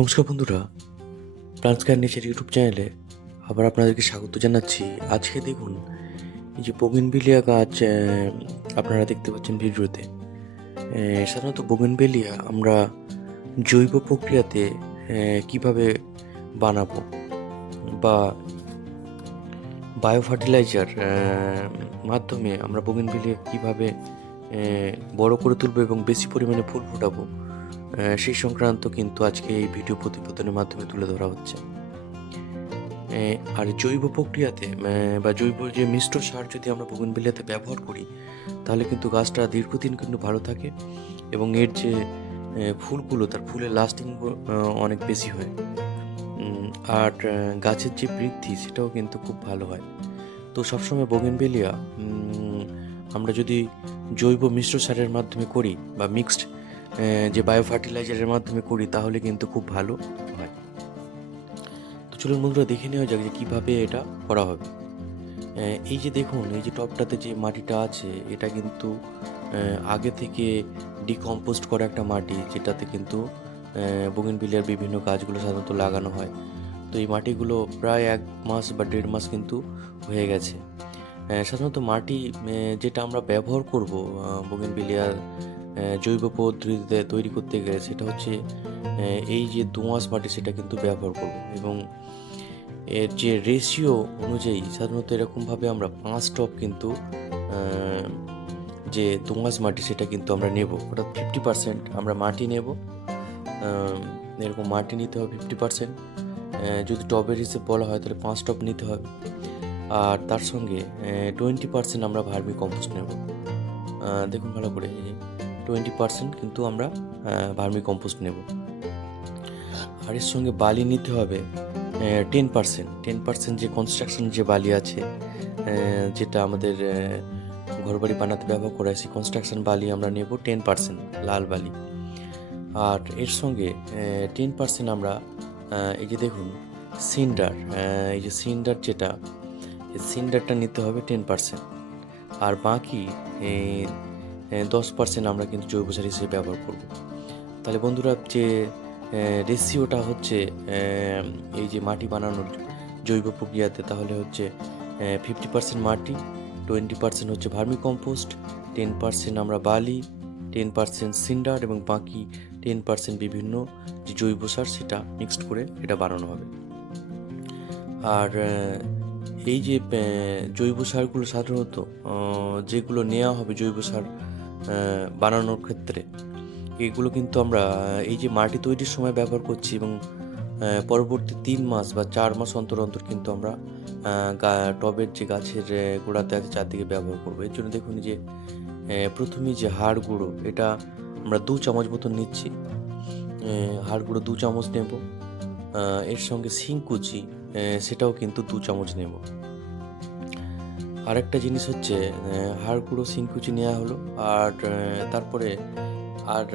নমস্কার বন্ধুরা plants nature YouTube চ্যানেলে আবার আপনাদেরকে স্বাগত জানাচ্ছি। আজকে দেখুন, এই যে বগিনবেলিয়া গাছ আপনারা দেখতে পাচ্ছেন ভিডিওতে। সাধারণত বগিনবেলিয়া আমরা জৈব প্রক্রিয়াতে কীভাবে বানাবো বা বায়ো ফার্টিলাইজার মাধ্যমে আমরা বগিনবেলিয়া কীভাবে বড় করে তুলবো এবং বেশি পরিমাণে ফুল ফোটাবো সেই সংক্রান্ত কিন্তু আজকে এই ভিডিও প্রতিবেদনের মাধ্যমে তুলে ধরা হচ্ছে। আর জৈব প্রক্রিয়াতে বা জৈব যে মিশ্র সার যদি আমরা বগুনবেলিয়াতে ব্যবহার করি, তাহলে কিন্তু গাছটা দীর্ঘদিন কিন্তু ভালো থাকে এবং এর যে ফুলগুলো, তার ফুলের লাস্টিং অনেক বেশি হয়। আর গাছের যে বৃদ্ধি, সেটাও কিন্তু খুব ভালো হয়। তো সবসময় বগেনবেলিয়া আমরা যদি জৈব মিশ্র সারের মাধ্যমে করি, বা মিক্সড যে বায়ো ফার্টিলাইজারের মাধ্যমে করি, তাহলে কিন্তু খুব ভালো হয়। তো চলুন বন্ধুরা, দেখে নেওয়া যাক যে কীভাবে এটা করা হবে। এই যে দেখুন, এই যে টপটাতে যে মাটিটা আছে, এটা কিন্তু আগে থেকে ডিকম্পোস্ট করা একটা মাটি, যেটাতে কিন্তু বগিনবিলিয়ার বিভিন্ন গাছগুলো সাধারণত লাগানো হয়। তো এই মাটিগুলো প্রায় এক মাস বা দেড় মাস কিন্তু হয়ে গেছে। সাধারণত মাটি যেটা আমরা ব্যবহার করব বগিনবিলিয়ার জৈব পদ্ধতিতে তৈরি করতে গেলে সেটা হচ্ছে এই যে দোঁয়াশ মাটি সেটা কিন্তু ব্যবহার করব এবং এর যে রেশিও অনুযায়ী সাধারণত এরকমভাবে আমরা পাঁচ টপ কিন্তু যে দোঁয়াশ মাটি সেটা কিন্তু আমরা নেব। অর্থাৎ ফিফটি পার্সেন্ট আমরা মাটি নেব। এরকম মাটি নিতে হবে ফিফটি পার্সেন্ট যদি টবের হিসেবে বলা হয় তাহলে পাঁচ টপ নিতে হবে। আর তার সঙ্গে টোয়েন্টি পার্সেন্ট আমরা ভার্মি কম্পোস্ট নেব। দেখুন ভালো করে টোয়েন্টি পার্সেন্ট কিন্তু আমরা ভার্মি কম্পোস্ট নেব। আর এর সঙ্গে বালি নিতে হবে টেন পার্সেন্ট টেন পার্সেন্ট যে কনস্ট্রাকশন যে বালি আছে যেটা আমাদের ঘরবাড়ি বানাতে ব্যবহার করা সেই কনস্ট্রাকশন বালি আমরা নেব টেন পার্সেন্ট লাল বালি। আর এর সঙ্গে টেন পার্সেন্ট আমরা এই যে দেখুন সিন্ডার এই যে সিন্ডার যেটা সিন্ডারটা নিতে হবে টেন পার্সেন্ট আর বাকি দশ পার্সেন্ট আমরা কিন্তু জৈব সার হিসেবে ব্যবহার করব। তাহলে বন্ধুরা যে রেশিওটা হচ্ছে এই যে মাটি বানানোর জৈব প্রক্রিয়াতে, তাহলে হচ্ছে ফিফটি পার্সেন্ট মাটি টোয়েন্টি পার্সেন্ট হচ্ছে ভার্মি কম্পোস্ট টেন পার্সেন্ট আমরা বালি টেন পার্সেন্ট সিন্ডার এবং বাকি টেন পার্সেন্ট বিভিন্ন যে জৈব সার, সেটা মিক্সড করে এটা বানানো হবে। আর এই যে জৈব সারগুলো সাধারণত যেগুলো নেওয়া হবে জৈব সার বানানোর ক্ষেত্রে। এগুলো কিন্তু আমরা এই যে মাটি তৈরির সময় ব্যবহার করছি এবং পরবর্তী তিন মাস বা চার মাস অন্তর অন্তর কিন্তু আমরা টবের যে গাছের গোড়াতে আছে চারদিকে ব্যবহার করব। এর জন্য দেখুন যে আহ, প্রথমেই যে হাড় গুঁড়ো এটা আমরা দু চামচ মতন নিচ্ছি। হাড় গুঁড়ো দু চামচ নেব। এর সঙ্গে শিংকুচি সেটাও কিন্তু দু চামচ নেব। আরেকটা জিনিস হচ্ছে হাড় গুঁড়ো শিংকুচি নেওয়া হলো, আর তারপরে, আর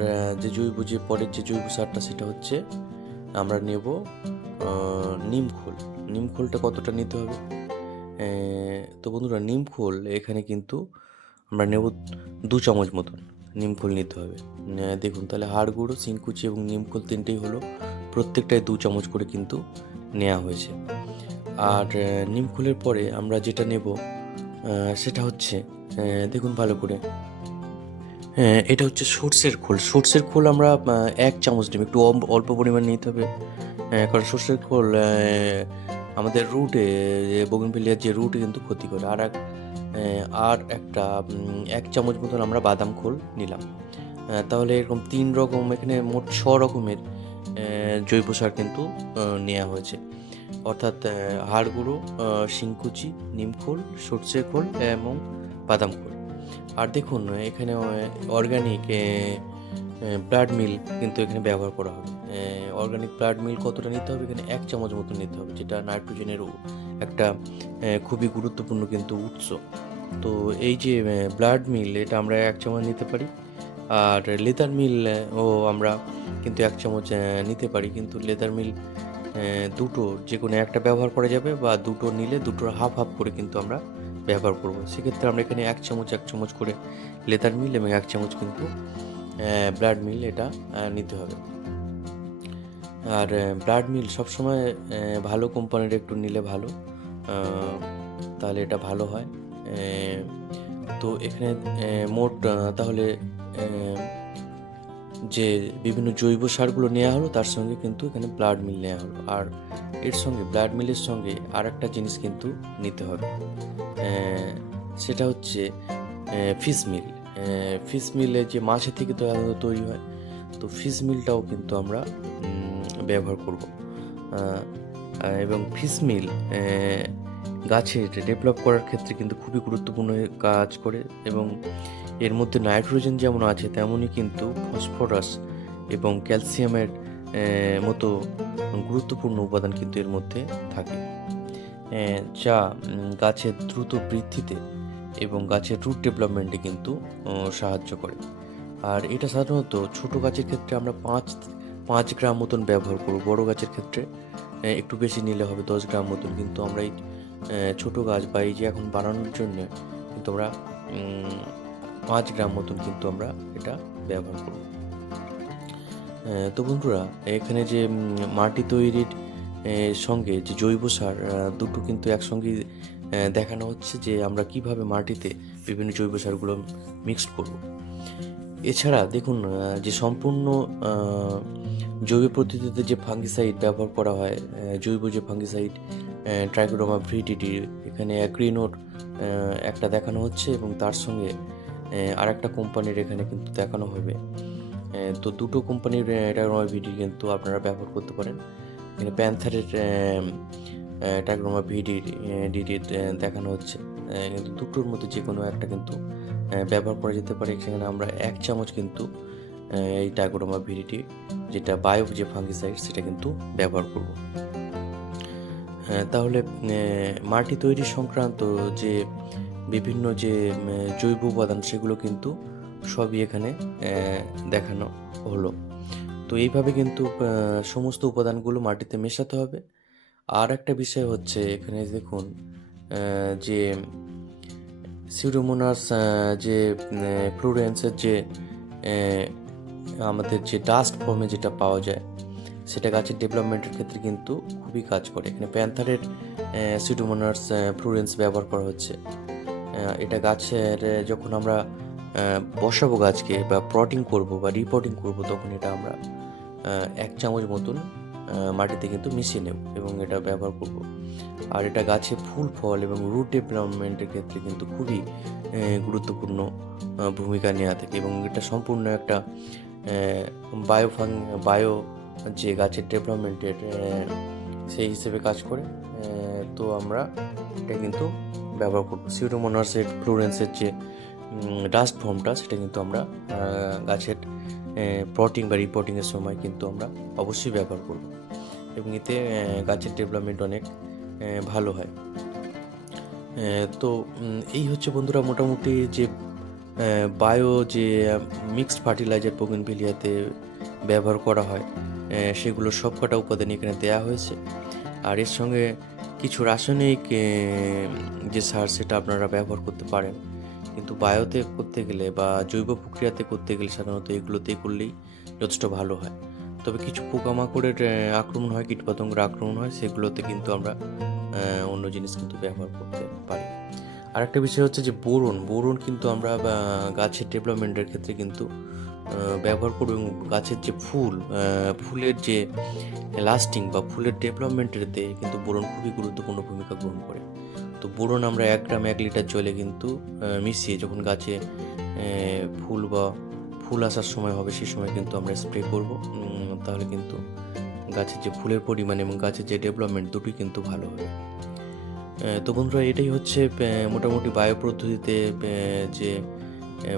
যে জৈব, যে পরের যে জৈব সারটা সেটা হচ্ছে আমরা নেব নিমখোল নিমখোলটা কতটা নিতে হবে? তো বন্ধুরা নিমখোল এখানে কিন্তু আমরা নেব দু চামচ মতন নিমখোল নিতে হবে। দেখুন, তাহলে হাড় গুঁড়ো সিংকুচি এবং নিমখোল তিনটেই হলো প্রত্যেকটায় দু চামচ করে কিন্তু নেওয়া হয়েছে। আর নিমখোলের পরে আমরা যেটা নেব সেটা হচ্ছে দেখুন ভালো করে। হ্যাঁ এটা হচ্ছে সর্ষের খোল। সর্ষের খোল আমরা এক চামচ নেব একটু অল্প পরিমাণ নিতে হবে। কারণ সর্ষের খোল আমাদের রুটে বগনভেলিয়ার যে রুট কিন্তু ক্ষতি করে। আর এক আর একটা এক চামচ মতন আমরা বাদাম খোল নিলাম। তাহলে এরকম তিন রকম, এখানে মোট ছ রকমের জৈব সার কিন্তু নেওয়া হয়েছে। অর্থাৎ হাড় গুঁড়ো শিংকুচি নিমখোল সর্ষের খোল এবং বাদাম খোল। আর দেখুন, এখানে অর্গানিক ব্লাড মিল কিন্তু এখানে ব্যবহার করা হবে। অর্গানিক ব্লাড মিল কতটা নিতে হবে? এখানে এক চামচ মতো নিতে হবে, যেটা নাইট্রোজেনের একটা খুবই গুরুত্বপূর্ণ কিন্তু উৎস। তো এই যে ব্লাড মিল এটা আমরা এক চামচ নিতে পারি। আর লেদার মিল ও আমরা কিন্তু এক চামচ নিতে পারি। কিন্তু লেদার মিল দুটো যে কোনো একটা ব্যবহার করা যাবে বা দুটো নিলে দুটোর হাফ হাফ করে কিন্তু আমরা ব্যবহার করব। সেক্ষেত্রে আমরা এখানে এক চামচ এক চামচ করে লেদার মিল এবং এক চামচ কিন্তু ব্লাড মিল এটা নিতে হবে। আর ব্লাড মিল সবসময় ভালো কোম্পানির একটু নিলে ভালো তাহলে এটা ভালো হয়। তো এখানে মোট তাহলে যে বিভিন্ন জৈব সারগুলো নেওয়া হলো, তার সঙ্গে কিন্তু এখানে ব্লাড মিল নেওয়া হলো। আর এর সঙ্গে ব্লাড মিলের সঙ্গে আর একটা জিনিস কিন্তু নিতে হবে। সেটা হচ্ছে ফিশ মিল ফিশ মিলে যে মাছের থেকে তৈরি হয়, তো ফিশ মিলটাও কিন্তু আমরা ব্যবহার করব। এবং ফিশ মিল গাছের ডেভেলপ করার ক্ষেত্রে কিন্তু খুবই গুরুত্বপূর্ণ কাজ করে এবং এর মধ্যে নাইট্রোজেন যেমন আছে, তেমনই কিন্তু ফসফরাস এবং ক্যালসিয়ামের মতো গুরুত্বপূর্ণ উপাদান কিন্তু এর মধ্যে থাকে। যা গাছের দ্রুত বৃদ্ধিতে এবং গাছের রুট ডেভেলপমেন্টে কিন্তু সাহায্য করে। আর এটা সাধারণত ছোট গাছের ক্ষেত্রে আমরা পাঁচ পাঁচ গ্রাম মতন ব্যবহার করব, বড় গাছের ক্ষেত্রে একটু বেশি নিলে হবে দশ গ্রাম মতন, কিন্তু আমরা এই ছোট গাছ বা এই যে এখন বানানোর জন্য কিন্তু আমরা পাঁচ গ্রাম মতন কিন্তু আমরা এটা ব্যবহার করব। তো বন্ধুরা, এখানে যে মাটি তৈরির সঙ্গে যে জৈব সার দুটো কিন্তু একসঙ্গে দেখানো হচ্ছে যে আমরা কীভাবে মাটিতে বিভিন্ন জৈব সারগুলো মিক্সড করব। এছাড়া দেখুন যে সম্পূর্ণ জৈব পদ্ধতিতে যে ফাঙ্গিসাইড ব্যবহার করা হয় জৈব যে ফাঙ্গিসাইড ট্রাইকোডোমা ভ্রিটিডি এখানে অ্যাগ্রিনোর একটা দেখানো হচ্ছে এবং তার সঙ্গে আর একটা কোম্পানির এখানে কিন্তু দেখানো হবে। তো দুটো কোম্পানির ট্রাইকোডোমা ভিডি কিন্তু আপনারা ব্যবহার করতে পারেন। এখানে প্যান্থারের ট্রাইকোডোমা ভিডি ডিডি দেখানো হচ্ছে। কিন্তু দুটোর মধ্যে যে কোনো একটা কিন্তু ব্যবহার করা যেতে পারে। সেখানে আমরা এক চামচ কিন্তু এই টাইকোডোমা ভিডিটি যেটা বায়ো যে ফাঙ্গিসাইড, সেটা কিন্তু ব্যবহার করব। তাহলে মাটি তৈরি সংক্রান্ত যে বিভিন্ন যে জৈব উপাদান সেগুলো কিন্তু সবই এখানে দেখানো হলো। তো এইভাবে কিন্তু সমস্ত উপাদানগুলো মাটিতে মেশাতে হবে। আর একটা বিষয় হচ্ছে এখানে দেখুন যে সিউডোমোনাস যে ফ্লুরেন্সের যে আমাদের যে ডাস্ট ফর্মে যেটা পাওয়া যায় সেটা গাছের ডেভেলপমেন্টের ক্ষেত্রে কিন্তু খুবই কাজ করে। এখানে প্যান্থারের সিউডোমোনাস ফ্লুরেন্স ব্যবহার করা হচ্ছে। এটা গাছের যখন আমরা বসাবো গাছকে বা প্রটিং করব বা রিপোর্টিং করব, তখন এটা আমরা এক চামচ মতন মাটিতে কিন্তু মিশিয়ে নেব এবং এটা ব্যবহার করব। আর এটা গাছে ফুল ফল এবং রুট ডেভেলপমেন্টের ক্ষেত্রে কিন্তু খুবই গুরুত্বপূর্ণ ভূমিকা নেওয়া থাকে এবং এটা সম্পূর্ণ একটা বায়োফাং বায়ো যে গাছের ডেভেলপমেন্টের সেই হিসেবে কাজ করে তো আমরা এটা কিন্তু ব্যবহার করব। সিউডোমোনাসের ফ্লোরেন্সের যে ডাস্ট ফর্মটা সেটা কিন্তু আমরা গাছের প্রটিং বা রিপোর্টিংয়ের সময় কিন্তু আমরা অবশ্যই ব্যবহার করব। এবং এতে গাছের ডেভেলপমেন্ট অনেক ভালো হয়। তো এই হচ্ছে বন্ধুরা মোটামুটি যে বায়ো যে মিক্সড ফার্টিলাইজার পোগেনভিলিয়াতে ব্যবহার করা হয়। সেগুলো সব কটা উপাদান এখানে দেওয়া হয়েছে। আর এর সঙ্গে কিছু রাসায়নিক যে সার সেটা আপনারা ব্যবহার করতে পারেন। কিন্তু বায়োতে করতে গেলে বা জৈব প্রক্রিয়াতে করতে গেলে সাধারণত এগুলোতে করলেই যথেষ্ট ভালো হয়। তবে কিছু পোকামাকড়ের আক্রমণ হয়, কীটপতঙ্গের আক্রমণ হয়, সেগুলোতে কিন্তু আমরা অন্য জিনিস কিন্তু ব্যবহার করতে পারি। আর একটা বিষয় হচ্ছে যে বোরন। বোরন কিন্তু আমরা গাছের ডেভেলপমেন্টের ক্ষেত্রে কিন্তু ব্যবহার করব এবং গাছের যে ফুল ফুলের যে লাস্টিং বা ফুলের ডেভেলপমেন্টেরতে কিন্তু বোরন খুবই গুরুত্বপূর্ণ ভূমিকা গ্রহণ করে। তো বোরন আমরা এক গ্রাম এক লিটার জলে কিন্তু মিশিয়ে যখন গাছে ফুল বা ফুল আসার সময় হবে সেই সময় কিন্তু আমরা স্প্রে করব। তাহলে কিন্তু গাছের যে ফুলের পরিমাণ এবং গাছের যে ডেভেলপমেন্ট দুটোই কিন্তু ভালো হবে। তো বন্ধুরা এটাই হচ্ছে মোটামুটি বায়ু পদ্ধতিতে যে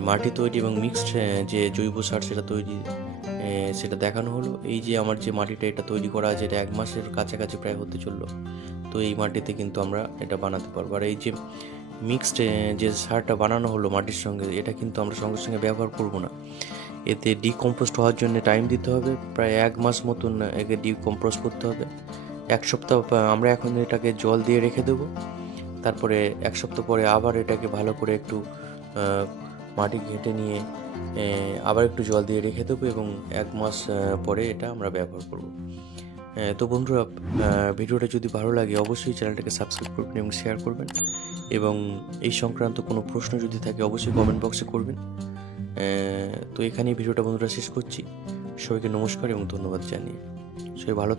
মাটি তৈরি এবং মিক্সড যে জৈব সার সেটা তৈরি সেটা দেখানো হলো। এই যে আমার যে মাটিটা এটা তৈরি করা আছে, এটা এক মাসের কাছাকাছি প্রায় হতে চলল। তো এই মাটিতে কিন্তু আমরা এটা বানাতে পারব। আর এই যে মিক্সড যে সারটা বানানো হলো মাটির সঙ্গে, এটা কিন্তু আমরা সঙ্গে সঙ্গে ব্যবহার করব না। এতে ডিকম্পোস্ট হওয়ার জন্য টাইম দিতে হবে। প্রায় এক মাস মতন একে ডিকম্পোস্ট করতে হবে। এক সপ্তাহ আমরা এখন এটাকে জল দিয়ে রেখে দেবো। তারপরে এক সপ্তাহ পরে আবার এটাকে ভালো করে একটু মাটি ঘেঁটে নিয়ে আবার একটু জল দিয়ে রেখে দেবো এবং এক মাস পরে এটা আমরা ব্যবহার করব। তো বন্ধুরা ভিডিওটা যদি ভালো লাগে অবশ্যই চ্যানেলটাকে সাবস্ক্রাইব করবেন এবং শেয়ার করবেন এবং এই সংক্রান্ত কোনো প্রশ্ন যদি থাকে অবশ্যই কমেন্ট বক্সে করবেন। তো এখানেই ভিডিওটা বন্ধুরা শেষ করছি। সবাইকে নমস্কার এবং ধন্যবাদ জানিয়ে। সবাই ভালো